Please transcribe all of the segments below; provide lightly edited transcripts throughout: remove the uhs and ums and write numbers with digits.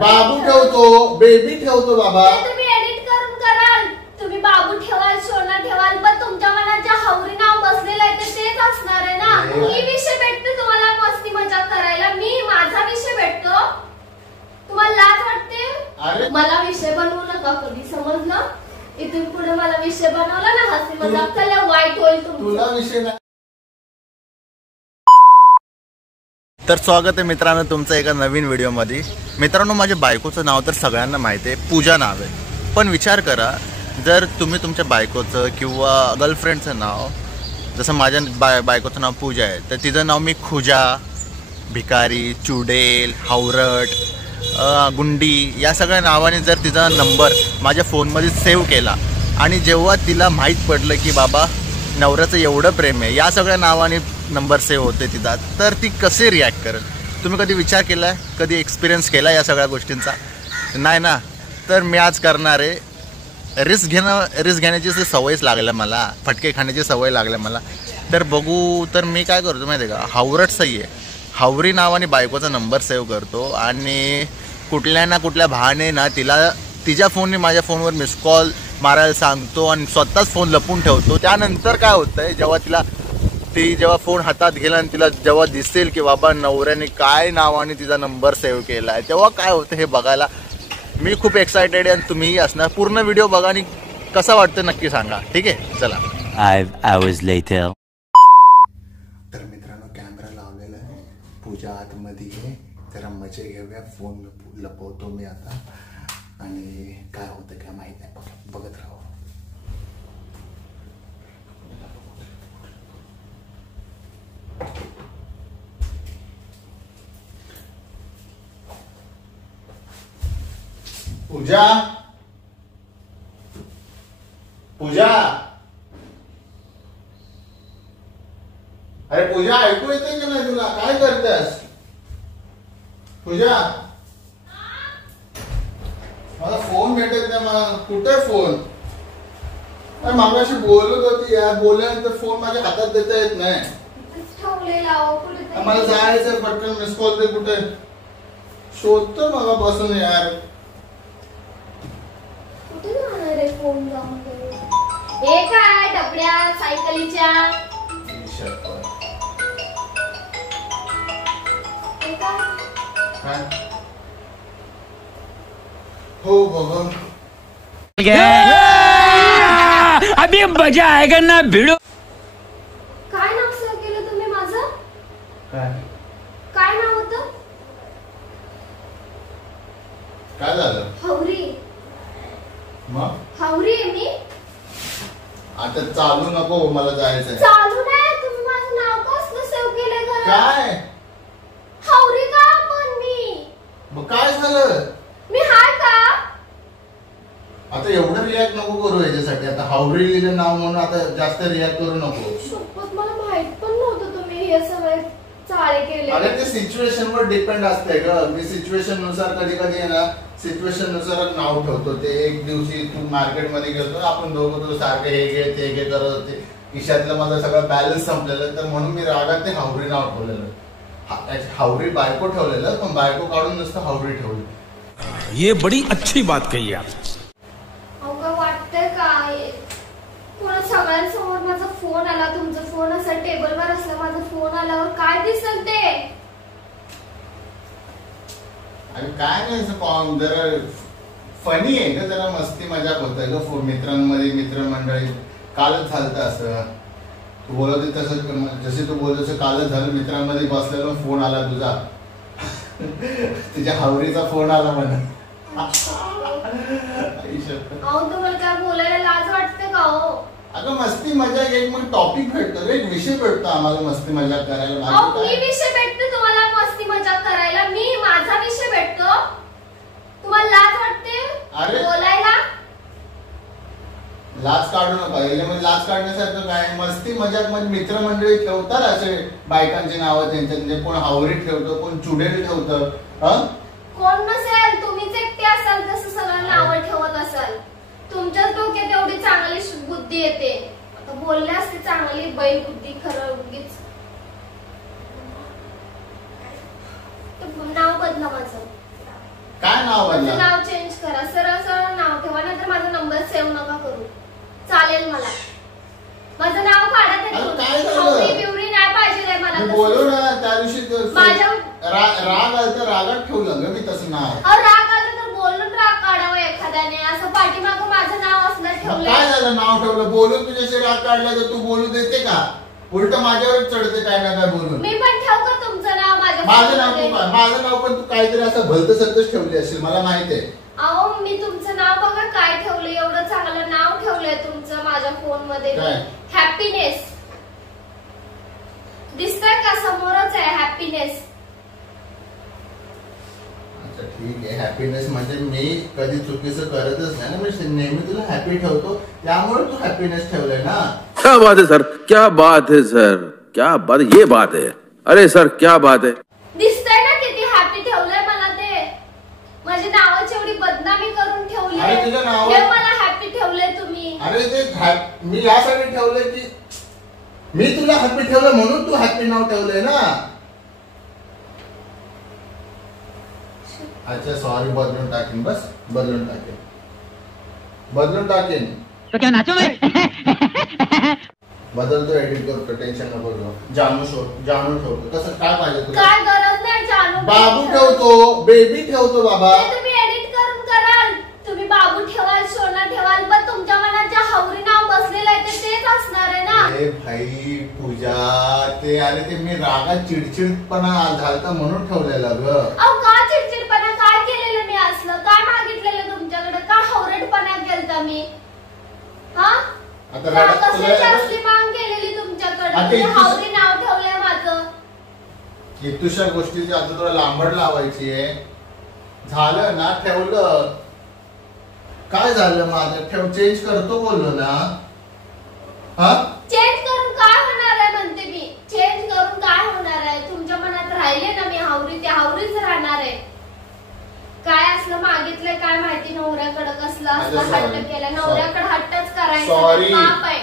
बाबू ठेवतो, बेबी ठेवतो बाबा. तुम्ही एडिट करून कराल, तुम्ही बाबू ठेवाल, सोना ठेवाल, पण तुमच्या मनात हवरी नाव बसलेलं आहे तेच असणार आहे ना. मी विषय भेटते तुम्हाला मस्ती मजाक करायला, मी माझा विषय भेटतो. तुम्हाला लाज वाटते? मला विषय बनवू नका कधी, समजलं? इथून पुढे मला विषय बनवला ना हसी मजाक केला वाईट होईल तुला विषय नाही. तर स्वागत आहे मित्रांनो तुमचं एका नवीन व्हिडिओमध्ये. मित्रांनो माझ्या बायकोचं नाव तर सगळ्यांना माहिती आहे, पूजा नाव आहे. पण विचार करा, जर तुम्ही तुमच्या बायकोचं किंवा गर्लफ्रेंडचं नाव, जसं माझ्या बायकोचं नाव पूजा आहे, तर तिचं नाव मी खुजा, भिकारी, चुडेल, हावरट, गुंडी या सगळ्या नावाने जर तिचा नंबर माझ्या फोनमध्ये सेव्ह केला आणि जेव्हा तिला माहीत पडलं की बाबा नवऱ्याचं एवढं प्रेम आहे, या सगळ्या नावाने नंबर सेव्ह होते तिचा, तर ती कसे रिॲक्ट करेल? तुम्ही कधी विचार केला आहे, कधी एक्सपिरियन्स केला या सगळ्या गोष्टींचा? नाही ना. तर मी आज करणार आहे रिस्क घेण्याची सवयच लागल्या मला, फटके खाण्याची सवय लागल्या मला. तर बघू, तर मी काय करतो माहिती आहे का, हावरट सही आहे, हावरी नावाने बायकोचा नंबर सेव्ह करतो आणि कुठल्या ना कुठल्या बहाणे ना तिला तिच्या फोनने माझ्या फोनवर मिस कॉल मारायला सांगतो आणि स्वतःच फोन लपून ठेवतो. त्यानंतर काय होतंय, जेव्हा फोन हातात घेला आणि तिला जेव्हा दिसेल की बाबा नवऱ्याने काय नावाने तिचा नंबर सेव्ह केला आहे, तेव्हा काय होतं हे बघायला मी खूप एक्सायटेड आहे आणि तुम्हीही असणार. पूर्ण व्हिडिओ बघा आणि कसा वाटतं नक्की सांगा. ठीक आहे, चला. 5 hours later. तर मित्रांनो कॅमेरा लावलेला आहे, पूजा आतमध्ये आहे, जरा मजे घेऊया. फोन लपवतो मी आता आणि काय होतं काय माहित नाही, बघत राहू. पूजा, पूजा, अरे पूजा ऐकू येते का नाही तुला? काय करतेस पूजा? मला फोन भेटत नाही, मला कुठे फोन? मागाशी बोलत होती यार, बोलल्यानंतर फोन माझ्या हातात देता येत नाही. मला जायचं पटकन, मिस कॉल दे, कुठे शोधतो मला बसून यार. फोन जाऊन हे काय डबड्या सायकलीच्या हो बघ, अभी मजा आएगा ना भिडो. काय नाव सेव्ह केलं तुम्ही माझं? काय नाव होतं? काय झालं? हवरी. मग हवरी आहे मी. आता चालू नको, मला जायचंय. चालू नाही, तुम्ही माझं नाव कसं सेव्ह केलंय घरात? काय हवरी का पण मी? मग काय झालं? मी हाय का? आता एवढं रिॲक्ट नको करू याच्यासाठी. आता हावरी लिहिलं नाव म्हणून आता जास्त रिॲक्ट करू नको. शपथ मला माहित पण नव्हतं तुम्ही हे सगळे चाळे केले. अरे ते सिच्युएशन वर डिपेंड असते ग. मी सिच्युएशन नुसार कधी कधी आहे ना, सिच्युएशन नुसार नाव ठेवतो. ते एक दिवशी तू मार्केट मध्ये गेलो, आपण दोघं तो सारखे हे घे ते घे करत होते, खिशातलं माझं सगळं बॅलन्स संपलेलं, तर म्हणून मी रागात ते हावरी नाव ठेवलेलं. हावरी बायको ठेवलेलं, पण बायको काढून नुसतं हावरी ठेवलं. ये बड़ी अच्छी बात कही आप. अवघड वाटतंय काय? कोणा सगळ्यांसमोर माझा फोन आला, तुमचा फोन असा टेबलवर असला, माझा फोन आल्यावर काय दिसल ते? आणि काय नाही, असं जरा फनी आहे का, जरा मस्ती मजाक होत आहे का मित्रांमध्ये, मित्रमंडळी. कालच झालं असं, तू बोलत तसं, जसे तू बोलत तसं कालच झालं. मित्रांमध्ये बसलेलो फोन आला तुझा, तुझ्या हावरीचा फोन आला म्हणा. तुम्हाला काय बोलायला लाज वाटते का हो? अगं मस्ती मजाक, एक मग टॉपिक भेटतो, एक विषय भेटतो आम्हाला मस्ती मजाक करायला. मी विषय भेटतो तुम्हाला मस्ती मजाक करायला, मी माझा विषय भेटतो. तुम्हाला लाज वाटते बोलायला? लाज काढू नका. याच्यामध्ये लाज काढण्यासारखं काय? मस्ती मजाक मध्ये मित्रमंडळी ठेवतात असे बायकांची नावं त्यांच्या, म्हणजे कोण हावरी ठेवतो, कोण चुडेल ठेवतं. कोण नसेल, तुम्हीच एकटे असाल तसं सगळं नावं ठेवत असाल. तुमच्याच डोक्यात एवढी चांगली बुद्धी येते. आता बोलले असते चांगली बैल बुद्धी, खरं उगीच नाव बदला माझं. काय नाव माझं बदला. नाव चेंज करा, सरळ सरळ नाव ठेवा, नाहीतर माझा नंबर सेव्ह नका करू. चालेल मला. माझं नाव काढा तरी. अरे काय झालं? हवरी बिवरी नाही पाहिजे मला. मी बोलू ना त्या दिवशी माझ्या राग आला तर रागात ठेवलं ग मी तसं नाव. राग आला तर बोलून राग काढावं एखाद्याने. असं पाठीमागं माझं नाव असलं ठेवलंय. काय झालं नाव ठेवलं? बोलून तुझ्याशी राग काढला तर तू बोलू देते का? उलट माझ्यावरच चढते काय ना काय बोलून. मी पण ठेवू का तुमचं नाव माझ्या माझं नाव फोनमध्ये? तू काय? माझं नाव पण तू काहीतरी असं भलतं सलतच ठेवली असेल मला माहिती आहे. अहो मी तुमचं नाव बघा काय ठेवलं. एवढं चांगलं नाव ठेवलंय तुमचं माझ्या फोन मध्ये. काय? हॅपीनेस. दिसतंय का? समोरच आहे हॅपीनेस. अच्छा ठीक आहे. हॅपीनेस म्हणजे मी कधी चुकीचं करतच नाही ना. मी नेहमी तुला हॅपी ठेवतो त्यामुळे तू हॅपीनेस ठेवलंय ना. क्या बात है सर, क्या बात है सर, क्या बात, ये बात है. अरे सर क्या बात है. दिसतंय ना किती हॅपी ठेवलंय मला ते. माझी नावाची एवढी बदनामी करून ठेवली. अरे तुझं नाव- हे मला हॅपी ठेवलंय तुम्ही. अरे ते मी यासाठी ठेवलंय की मी तुला हॅपी ठेवलं म्हणून तू हॅपी नाव ठेवलंय ना. अच्छा सॉरी. बदलून टाकेन. बस बदलून टाकेन. बदलून टाकेन. तो क्या नाचो मैं? बदलतो. एडिट करतो. टेन्शन नको घेऊ. जानू ठेवतो. कसं काय पाहिजे तुला? काय गरज नाही जानू. बाबू ठेवतो. बेबी ठेवतो बाबा. ते तुम्ही एडिट करून कराल. तुम्ही बाबू ठेवाल, सोना ठेवाल, पण तुमच्या मनात जे हवरी नाव बसलेलं आहे ते तेच असणार आहे ना. अरे भाई पूजा ते अरे ते मी रागात चिडचिडपणा झालता म्हणून ठेवलेलं ग. अहो का चिडचिडपणा काय केलेलं मी असलं? काय मागितलेलं तुमच्याकडे? का हवरेटपणा केलता मी? हा? आता का रडत कशाची तुला- असली मांग केलेली तुमच्याकडे? आता तुम्ही इतकी- हवरी नाव ठेवलंय माझं. इतुशा गोष्टीची आता तुला लांबड लावायची आहे. झालं ना ठेवलं. काय झालं मग आता ठेव चेंज करतो बोललो ना. हा चेंज करून काय होणार आहे म्हणते मी. चेंज करून काय होणार आहे? तुमच्या मनात राहिले ना मी हवरी, ते हवरीच राहणार आहे. काय असलं मागितलंय काय माहिती नवऱ्याकडे कसलं असलं अच्छा, हट्ट sorry. केला. नवऱ्याकडे हट्टच करायचा Sorry. पाप आहे.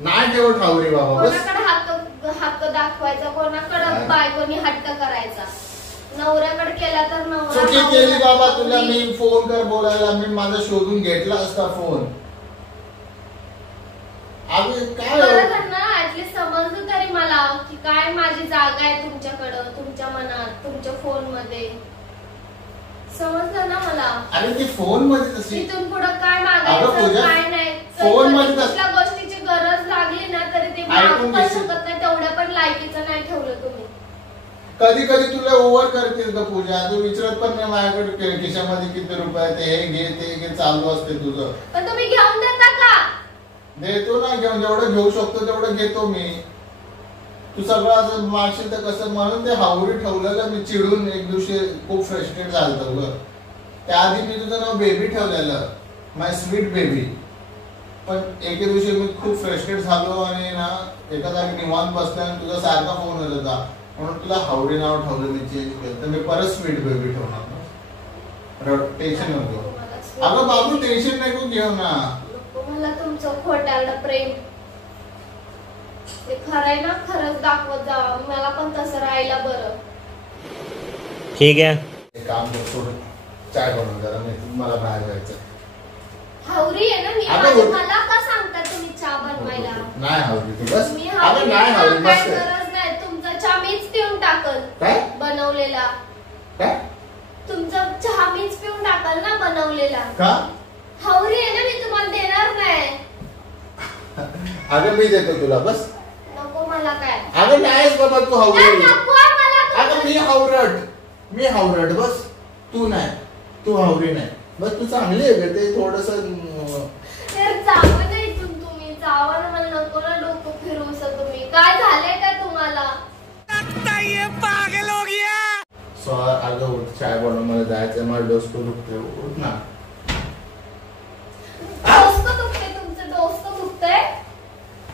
नाही ठेवत ठावरी बाबा. बस कोणाकडे हक्क दाखवायचा, कोणाकडे काय? बायकोनी हट्ट करायचा. नवऱ्याकडे केला तर नवरा चुकी नवरा- केली बाबा. तुला मी फोन कर बोलायला. मी माझा शोधून घेतला असता फोन. अरे काय बरं झालं ना ऍटलीस्ट समजलं तरी मला की काय माझी जागा आहे तुमच्याकडं, तुमच्या मनात, तुमच्या फोन मध्ये. समजलं ना मला. अरे ती फोन मध्ये तशी इथून पुढे काय अगं मागायचं पूजा, काय नाही. फोन मध्ये कधी तसं- कुठल्या गोष्टीची गरज लागली ना तरी ते ऐकून मागू पण घेशील. शकत नाही. तेवढ्या पण लायकीचं नाही ठेवलं तुम्ही. कधी कधी तुला ओव्हर करतील का पूजा. तू विचारत पण नाही माझ्याकडे खिशामध्ये किती रुपये आहेत, हे घे ते घे चालू असते तुझं. पण तुम्ही घेऊन देता का? देतो ना घेऊन. जेवढं घेऊ शकतो तेवढं घेतो मी. तू सगळं असं मागशील तर कसं. म्हणून ते हावरी ठेवलेलं मी चिडून एक दिवशी खूप फ्रस्ट्रेट झालं ग. त्याआधी मी तुझं नाव बेबी ठेवलेलं. माय स्वीट बेबी. पण एके दिवशी मी खूप फ्रस्ट्रेट झालो आणि ना एका जागी निवांत बसला आणि तुझा सारखा फोन येत होता म्हणून तुला हावडी नाव ठेवलं. मी चेंज केलं तर मी परत स्वीट बेबी ठेवणार. टेन्शन नको. अगं बाबू टेन्शन नको घेऊ ना. नको मला तुमचं खोट्याला प्रेम. ते खरंय ना खरंच दाखवत जावा. मला पण तसं राहायला बरं. ठीक है. एक काम कर सोड. चाय बनव जरा. मला बाहेर जायचं. हावरी आहे ना मी. अगं होत- मला का सांगता तुम्ही चहा बनवायला? नाही हावरी तू बस. मी अगं हावरी नाही हावरी काय बस. गरज नाही. तुमचा चहा मीच पिऊन टाकल. काय बनवलेला. काय तुमचा चहा मीच पिऊन टाकल ना बनवलेला. का. हावरी आहे ना मी तुम्हाला देणार नाही. अगं मी देतो तुला बस. नको मला काय. अगं नाहीस बाबा तू नाही, हावरट. नको आहे मला अगं तुमचं. मी हावरट बस. तू नाही. तू हावरी नाही. बस तू चांगली आहे का ते थोडस. तर जावं ना इथून तुम्ही. जावं ना. मला नको ना डोकं फिरवू तुम्ही. काय झालंय का तुम्हाला? अगं उठ चाय बनव. मला जायचं. मला डोसतो दुखतोय. उठ ना. डोसकं दुखते तुमचं. डोसकं दुखतंय.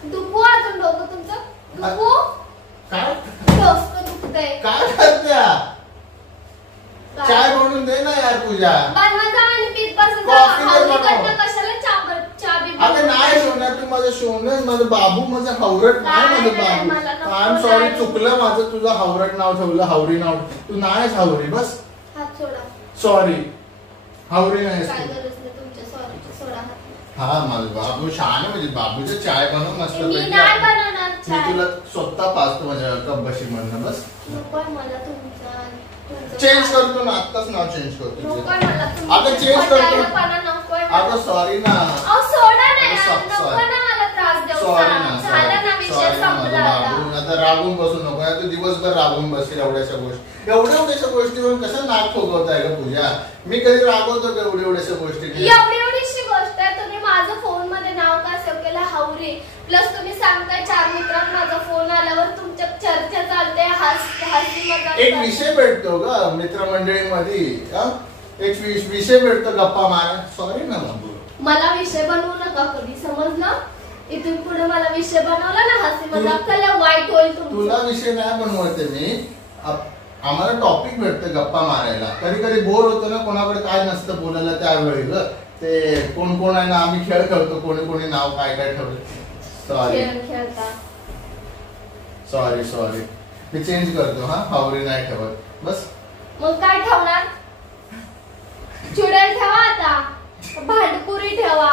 दुखू अजून डोकं तुमचं. दुखू. काय डोसकं दुखतंय. काय करत्या. चाय बनवून दे ना यार पूजा. बनवा जा आणि पीत बसून कॉफी दे बनव. कशाला चहा बी अगं नाही सोन्या. तू माझं सोनं माझं बाबू माझं हावरट नाही. नाही, माझं नाही, बाबू. मला नको, आय एम सॉरी. नाही. चुकलं माझं. तुझं हावरट नाव ठेवलं. हावरी नाव. तू नाहीस हावरी बस. हात सोडा. सॉरी. हावरी नाहीस काय तू. गरज नाही तुमच्या सॉरीची, सोडा हात. हा माझा बाबू छान आहे, म्हणजे बाबूचं चाय बनव मस्त मी पैकी. नाही बनवणार मी चाय. तुला स्वतः पाचतो माझ्या कब्बशी म्हणणं. बस नकोय मला तुमचं चेंज करतो ना, आत्ताच नाव चेंज करतो. नकोय मला अगं चेंज करतो. पटायलापणा नकोय मला. अगं सॉरी ना. अहो सोडा ना यार, Sorry. नको ना मला त्रास देऊ. सॉरी ना. झालं ना विषय संपला आता. आता रागून बसू नको. आता दिवसभर रागून बसेल एवढ्याशा गोष्टी, एवढ्याशा गोष्टीवर कसं नाक ठोकवताय का पूजा? मी कधी रागवतो का एवढ्याशा गोष्टी? एवढीशी गोष्ट आहे. तुम्ही माझं फोन मध्ये नाव का सेव्ह केलं हावरी, प्लस तुम्ही सांगताय 4 मित्रांना माझा फोन आल्यावर तुमच्या चर्चा चालते, हसी मजाक एक चालते. विषय भेटतो का मित्रमंडळीमध्ये, एक विषय भेटतो गप्पा मारा. सॉरी ना बाबू. मला विषय बनवू नका कधी, समजलं? इथून पुढे मला विषय बनवला ना हसी मजाक केला वाईट होईल तुला तुमचं. विषय नाही बनवते मी. आम्हाला टॉपिक भेटतं गप्पा मारायला. कधी कधी बोर होतो ना, कोणाकडे काय नसतं बोलायला त्यावेळी ग. ते कोण कोण आहे ना, आम्ही खेळ खेळतो, कोणी कोणी नाव काय काय ठेवलं. सॉरी खेळता. सॉरी मी चेंज करतो. हा हावरी नाही ठेवत. बस मग काय ठेवणार? चुडेल ठेवा आता, भांडकुरी ठेवा,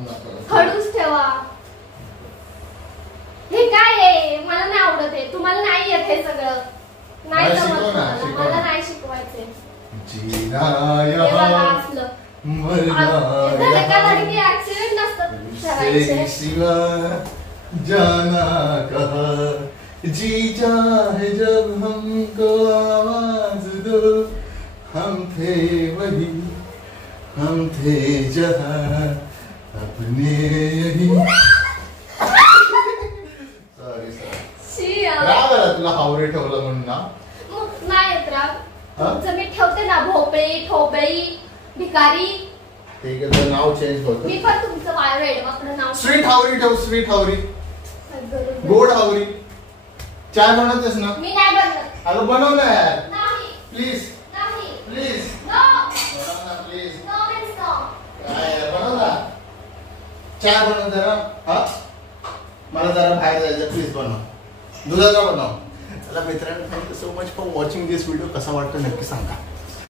नको. खडूस ठेवा. हे काय आहे? मला नाही आवडत आहे. तुम्हाला नाही येत हे सगळं. नाही नाही जमत शिकव ना, मला. शिकव मला ना. नाही शिकवायचे. जीना हे बघा यहाँ असलं. मरना धडका यहाँ धडकी ऍक्सिडेंट नसतात तेरे करायचे. सिवा जाना कहाँ, जी चाहे जब हमको आवाज दो, हम थे वही, हम थे जहाँ अपने यही. सॉरी शी यार. राग आला तुला हावरे ठेवलं म्हणून ना? मग नाही येत राग. हा? तुमचं मी ठेवते ना भोपळी, ठोबळी, भिकारी. ठीक आहे, तर नाव चेंज करतो. मी पण तुमचं वेडवाकडं नाव. स्वीट हावरी ठेव. स्वीट हावरी, बरोबर. गोड हावरी. चाय बनवतेस ना? मी नाही बनवत. अगं बनव ना यार, नाही प्लीज नाही. प्लीज. नो बनव ना प्लीज. No means no. काय यार, बनव ना. चाय बनव जरा. हा मला जरा बाहेर जायचं, प्लीज बनव. दुधाचा बनव. चला मित्रांनो, thank you so much for watching this video. कसा वाटतो नक्की सांगा.